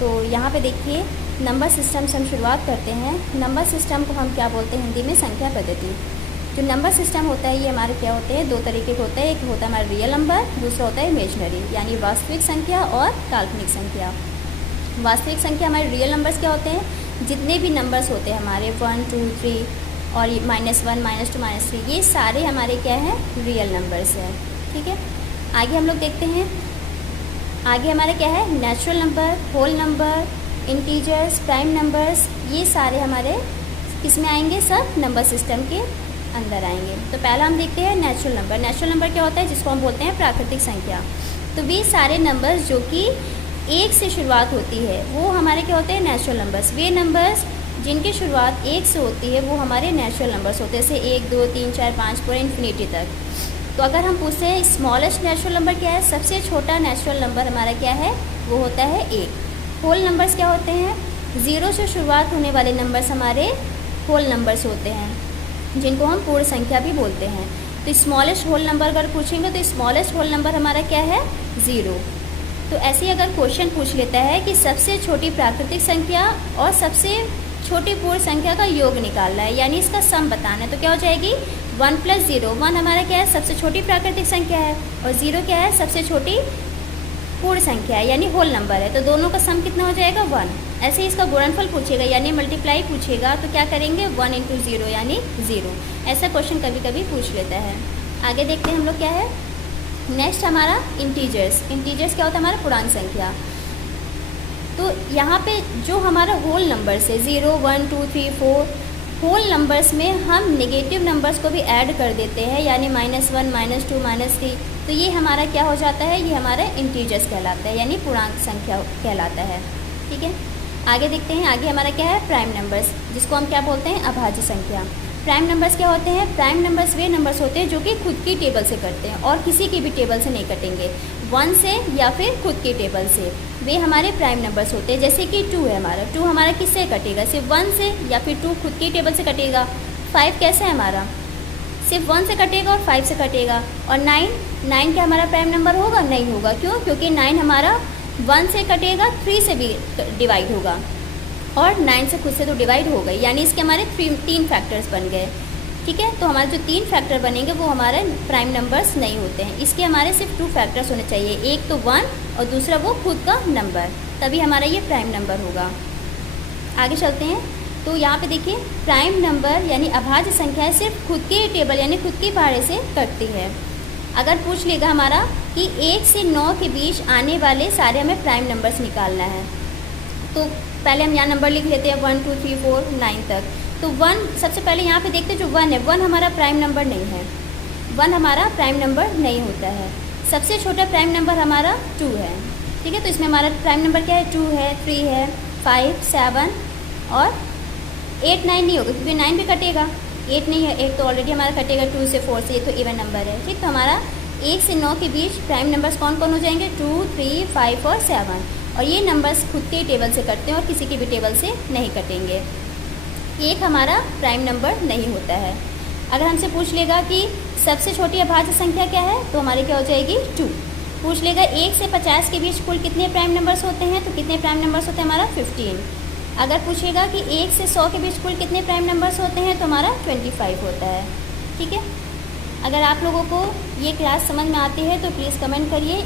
तो यहाँ पे देखिए नंबर सिस्टम से हम शुरुआत करते हैं। नंबर सिस्टम को हम क्या बोलते हैं हिंदी में? संख्या पद्धति। जो नंबर सिस्टम होता है ये हमारे क्या होते हैं? दो तरीके के होते हैं। एक होता है हमारा रियल नंबर, दूसरा होता है इमेजनरी, यानी वास्तविक संख्या और काल्पनिक संख्या। वास्तविक संख्या हमारे रियल नंबर्स क्या होते हैं? जितने भी नंबर्स होते हैं हमारे 1, 2, 3 और -1, -2, -3, ये सारे हमारे क्या हैं? रियल नंबर्स हैं। ठीक है, आगे हम लोग देखते हैं। आगे हमारा क्या है? Natural number, whole number, integers, prime numbers, ये सारे हमारे किस में आएंगे? सब नंबर सिस्टम के अंदर आएंगे। तो पहला हम देखते हैं नेचुरल नंबर। नेचुरल नंबर क्या होता है? जिसको हम बोलते हैं प्राकृतिक संख्या। तो वे सारे नंबर्स जो कि 1 से शुरुआत होती है वो हमारे क्या होते हैं? Natural numbers. वे नंबर्स जिनकी शुरुआत 1 से होती है वो हमारे नेचुरल नंबर्स होते हैं, जैसे 1, 2, 3, 4, 5 पूरे इन्फिनिटी तक। तो अगर हम पूछते हैं स्मॉलेस्ट नेचुरल नंबर क्या है? सबसे छोटा नेचुरल नंबर हमारा क्या है? वो होता है 1। होल नंबर्स क्या होते हैं? 0 से शुरुआत होने वाले नंबर्स हमारे होल नंबर्स होते हैं, जिनको हम पूर्ण संख्या भी बोलते हैं। तो स्मॉलेस्ट होल नंबर अगर पूछेंगे तो स्मॉलेस्ट होल नंबर हमारा क्या है? 0। तो ऐसे ही अगर क्वेश्चन पूछ लेता है कि सबसे छोटी प्राकृतिक संख्या और सबसे छोटी पूर्ण संख्या का योग निकालना है, यानी इसका सम बताना है, तो क्या हो जाएगी? 1 + 0। 1 हमारा क्या है? सबसे छोटी प्राकृतिक संख्या है, और 0 क्या है? सबसे छोटी पूर्ण संख्या है, यानी होल नंबर है। तो दोनों का सम कितना हो जाएगा? 1। ऐसे ही इसका गुणनफल पूछेगा यानी मल्टीप्लाई पूछेगा, तो क्या करेंगे? 1 × 0 यानी 0। ऐसा क्वेश्चन कभी कभी पूछ लेता है। आगे देखते हैं हम लोग क्या है। नेक्स्ट हमारा इंटीजर्स। इंटीजर्स क्या होता है? हमारा पूर्णांक संख्या। तो यहाँ पे जो हमारा होल नंबर्स है 0, 1, 2, 3, 4, होल नंबर्स में हम नेगेटिव नंबर्स को भी ऐड कर देते हैं, यानी -1, -2, -3, तो ये हमारा क्या हो जाता है? ये हमारा इंटीजर्स कहलाता है, यानी पूर्णांक संख्या कहलाता है। ठीक है, आगे देखते हैं। आगे हमारा क्या है? प्राइम नंबर्स, जिसको हम क्या बोलते हैं? अभाज्य संख्या। प्राइम नंबर्स क्या होते हैं? प्राइम नंबर्स वे नंबर्स होते हैं जो कि खुद की टेबल से कटते हैं और किसी की भी टेबल से नहीं कटेंगे, 1 से या फिर खुद की टेबल से, वे हमारे प्राइम नंबर्स होते हैं। जैसे कि 2 है हमारा, 2 हमारा किससे कटेगा? सिर्फ 1 से, या फिर 2 खुद की टेबल से कटेगा। 5 कैसे है हमारा? सिर्फ 1 से कटेगा और 5 से कटेगा। और 9 क्या हमारा प्राइम नंबर होगा? नहीं होगा। क्यों? क्योंकि 9 हमारा 1 से कटेगा, 3 से भी डिवाइड होगा, और 9 से खुद से तो डिवाइड हो गई, यानी इसके हमारे 3 फैक्टर्स बन गए। ठीक है, तो हमारे जो 3 फैक्टर बनेंगे वो हमारे प्राइम नंबर्स नहीं होते हैं। इसके हमारे सिर्फ 2 फैक्टर्स होने चाहिए, एक तो 1 और दूसरा वो खुद का नंबर, तभी हमारा ये प्राइम नंबर होगा। आगे चलते हैं। तो यहाँ पे देखिए प्राइम नंबर यानी अभाज्य संख्या सिर्फ खुद के टेबल यानी खुद की पहाड़े से कटती है। अगर पूछ लेगा हमारा कि 1 से 9 के बीच आने वाले सारे हमें प्राइम नंबर्स निकालना है, तो पहले हम यहाँ नंबर लिख लेते हैं 1, 2, 3, 4, 9 तक। तो 1 सबसे पहले यहाँ पे देखते हैं, जो 1 है 1 हमारा प्राइम नंबर नहीं है, 1 हमारा प्राइम नंबर नहीं होता है। सबसे छोटा प्राइम नंबर हमारा 2 है। ठीक है, तो इसमें हमारा प्राइम नंबर क्या है? 2 है, 3 है, 5, 7 और 8, 9 नहीं होगा क्योंकि 9 भी कटेगा, 8 नहीं है, 8 तो ऑलरेडी हमारा कटेगा 2 से 4 से, ये तो इवन नंबर है। ठीक, तो हमारा 1 से 9 के बीच प्राइम नंबर्स कौन कौन हो जाएंगे? 2, 3, 5 और 7, और ये नंबर्स खुद के टेबल से कटते हैं और किसी की भी टेबल से नहीं कटेंगे। 1 हमारा प्राइम नंबर नहीं होता है। अगर हमसे पूछ लेगा कि सबसे छोटी अभाज्य संख्या क्या है, तो हमारी क्या हो जाएगी? 2। पूछ लेगा 1 से 50 के बीच कुल कितने प्राइम नंबर्स होते हैं, तो कितने प्राइम नंबर्स होते हैं? हमारा 15। अगर पूछेगा कि 1 से 100 के बीच कुल कितने प्राइम नंबर्स होते हैं, तो हमारा 25 होता है। ठीक है, अगर आप लोगों को ये क्लास समझ में आती है तो प्लीज़ कमेंट करिए।